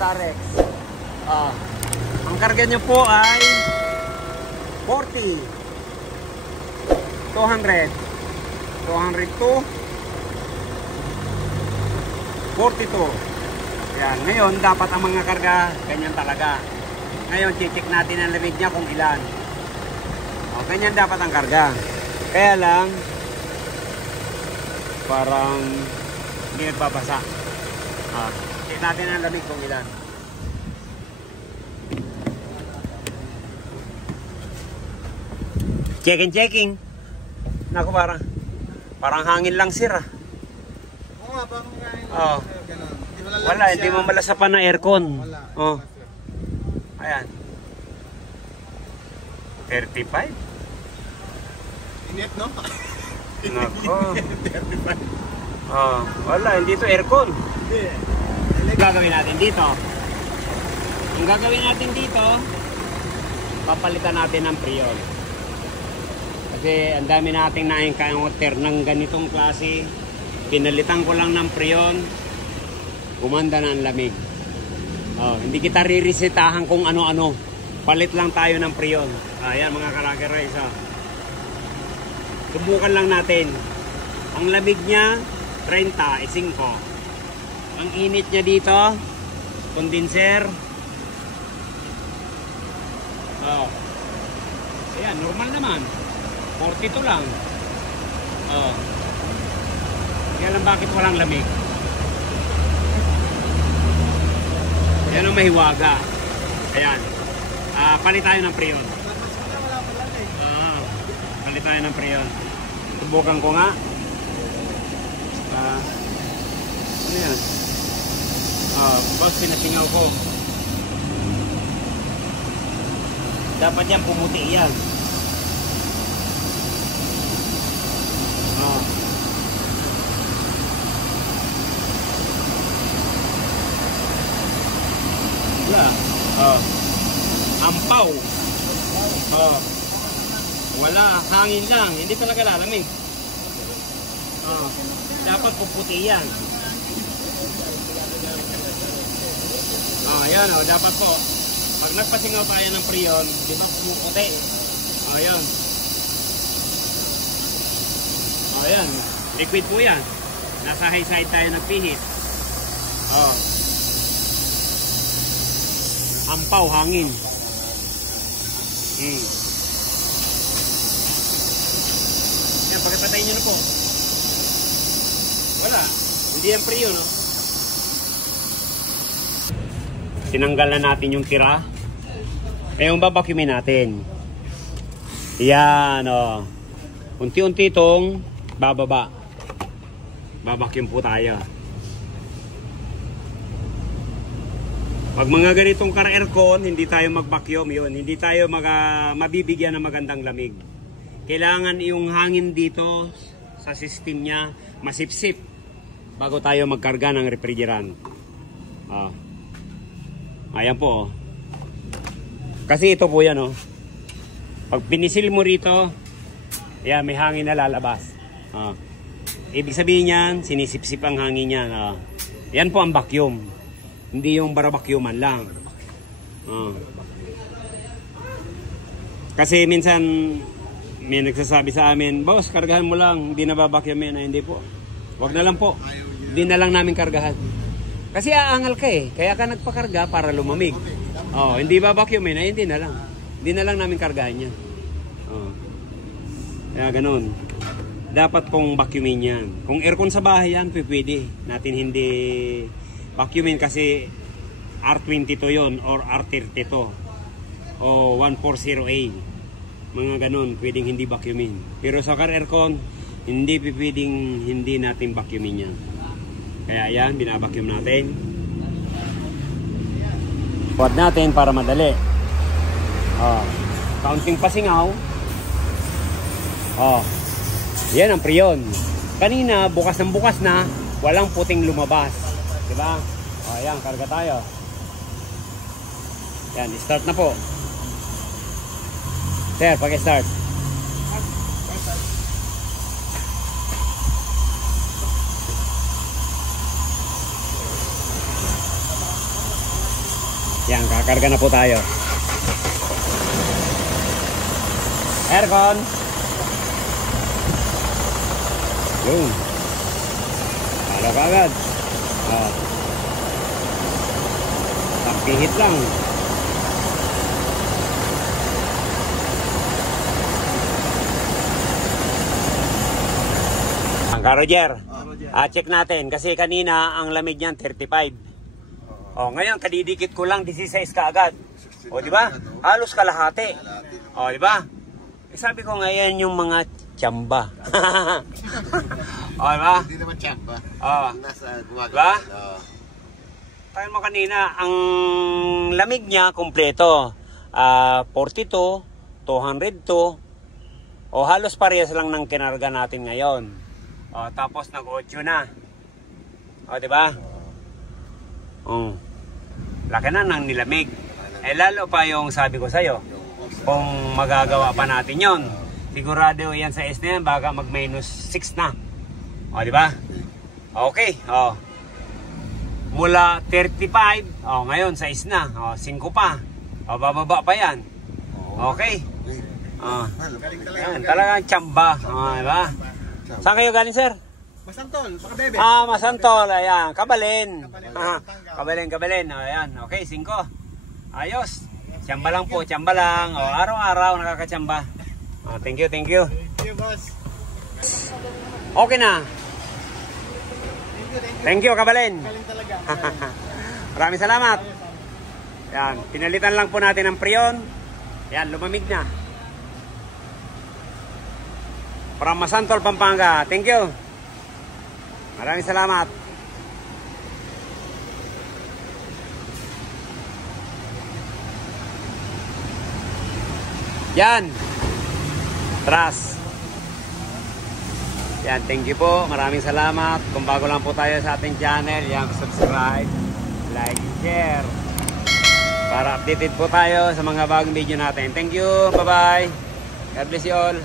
Starex. Ang karga niya po ay 40, 200, 202, 42. Yan. Ngayon, dapat ang mga karga, ganyan talaga. Ngayon, check natin ang lamig niya kung ilan. Ganyan dapat ang karga. Kaya lang, parang hindi nagbabasa. Check natin ang lamig kung ilan. Checking. Naku, parang hangin lang sir. Oo nga, parang hangin lang. Oh. Wala, hindi mo malasapan ng aircon. Oh. Ayan. 35? Init, no? Nako. 35. Wala, hindi ito aircon. Gagawin natin dito. Ang gagawin natin dito, papalitan natin ng Freon. Kasi ang dami nating na-encounter ng ganitong klase. Pinalitan ko lang ng Freon, gumanda na ang lamig. Hindi kita riresetahan kung ano-ano. Palit lang tayo ng Freon. Ayan mga kalakerize. Subukan lang natin. Ang lamig niya 30, 5. Ang init niya dito, condenser. Ayan, normal naman. 42 lang. Kaya lang bakit walang lamig? Yan ang mahiwaga. Ayan. Palit tayo ng Freon. Palit tayo ng Freon. Subukan ko nga. Ano yan? Boss, pinasingaw ko. Dapat yan pumuti yan. Wala. Ampaw. Wala, hangin lang. Hindi talaga lalamig. Dapat puputi yan. Ayan, dapat po. Pag nagpasingaw tayo ng Freon, di ba pumuputi? Ayan. Ayan. Liquid po yan. Nasa high side tayo nagpihit. Ampaw, hangin. Kaya pagkatay nyo na po. Wala. Hindi yan Freon, no? Tinanggal na natin yung tira. Ngayon babacuumin natin. Yan, unti-unti itong bababa. Babacuum po tayo. Pag mga ganitong car aircon, hindi tayo mag-vacuum yun. Hindi tayo mabibigyan ng magandang lamig. Kailangan yung hangin dito sa system niya masipsip bago tayo magkarga ng refrigerant. Ayan po. Kasi ito po yan. Pag pinisil mo rito, yan, may hangin na lalabas. Ibig sabihin yan, sinisipsip ang hangin yan. Yan po ang vacuum. Hindi yung barabacuuman lang. Kasi minsan may nagsasabi sa amin, boss, kargahan mo lang, hindi na babacuumin. Hindi po. Wag na lang po. Hindi na lang namin kargahan. Kasi aangal ka eh. Kaya ka nagpakarga para lumamig. Hindi babacuumin, hindi na lang. Hindi na lang namin kargahan yan. Kaya ganun. Dapat pong vacuumin yan. Kung aircon sa bahay yan, pwede. Natin hindi vacuumin kasi R22 yon or R32 o 140A. Mga ganun, pwedeng hindi vacuumin. Pero sa car aircon, hindi pwedeng hindi natin vacuumin yan. Kaya yan, binabacuum natin. Huwag natin para madali. Kaunting pasingaw. Yan ang Freon. Kanina, bukas ng bukas na, walang puting lumabas. Diba? Ayan, karga tayo. Yan, start na po. Sir, pag-start. Yan, kakarga na po tayo. Aircon. Yun. Halo ka agad. Oh. Pihit lang. Ang Roger. Check natin kasi kanina ang lamig niyan 35. Oh, ngayon kadidikit ko lang 16 kaagad. O di ba? Halos kalahati. O di ba? Sabi ko ngayon yung mga tsamba. O di ba? Hindi naman tsamba. Oh. Nasa gumagano. Diba? Tayo mo kanina, ang lamig niya kompleto. 42, 202. O halos parehas lang ng kinarga natin ngayon. O tapos nag-8 na. O di ba? Laki na ng nilamig. Eh lalo pa yung sabi ko sa'yo. Kung magagawa pa natin yon, sigurado yan sa S na yan, baka mag-6 na. O di ba? Okay. O. Mula 35, ngayon 6 na, 5 pa, bababa pa yan. Okay. Yan, talagang tsamba. Diba? Saan kayo galing, sir? Masantol, Makabebe. Masantol, ayan, Kabalin. Kabalin, ayan, okay, 5. Ayos, tsamba lang po, tsamba lang. Araw-araw nakakatsamba. Thank you. Thank you, boss. Okay na. Thank you, Kabalin. Galing talaga. Maraming salamat. Yan, pinalitan lang po natin ang prion. Yan, lumamig na. From Masantol, Pampanga. Thank you. Maraming salamat. Yan. Trust. Yan, thank you po. Maraming salamat. Kung bago lang po tayo sa ating channel, yan, subscribe, like, share. Para updated po tayo sa mga bagong video natin. Thank you. Bye-bye. God bless you all.